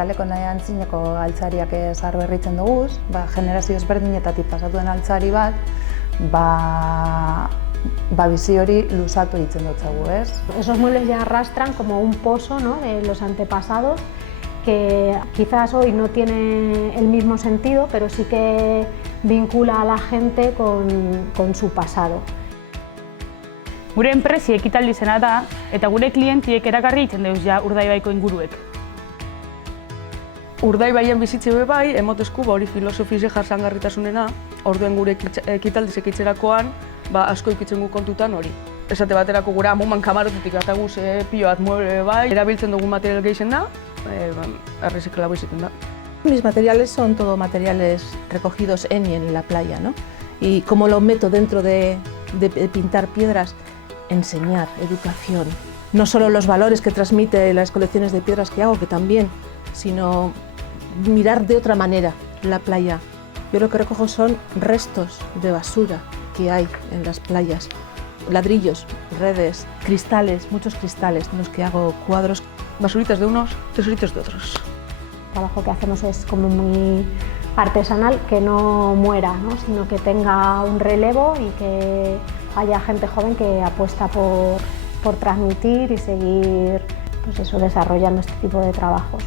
kaleko nahi antzineko altzariak zaharberritzen duguz, generazio ezberdinetatik pasatu den altzari bat, bizi hori luzatu egiten dutzagu, ez? Esos muebles ya arrastran como un pozo, ¿no?, de los antepasados, que quizás hoy no tiene el mismo sentido, pero sí que vincula a la gente con su pasado. Gure enpresi ekitaldi zena da, eta gure klientiek erakarri egiten deuz ja Urdaibaiko inguruek. Urdaibaien bizitze bai, emotezku hori filosofize jasangarritasunena, orduen gure ekitaldi zekitzerakoan, asko ikitzen gu kontutan hori. Esate baterako gure amuman kamarotetik ataguz pioat mueble bai, erabiltzen dugun material gehixen da, erreziklabo izaten da. Mis materiales son todo materiales recogidos en y en la playa, ¿no? Y como lo meto dentro de pintar piedras, enseñar, educación. No solo los valores que transmite las colecciones de piedras que hago, que también, sino mirar de otra manera la playa. Yo lo que recojo son restos de basura que hay en las playas. Ladrillos, redes, cristales, muchos cristales, en los que hago cuadros. Basuritas de unos, tesoritos de otros. El trabajo que hacemos es como muy artesanal, que no muera, ¿no?, sino que tenga un relevo y que haya gente joven que apuesta por transmitir y seguir, pues eso, desarrollando este tipo de trabajos.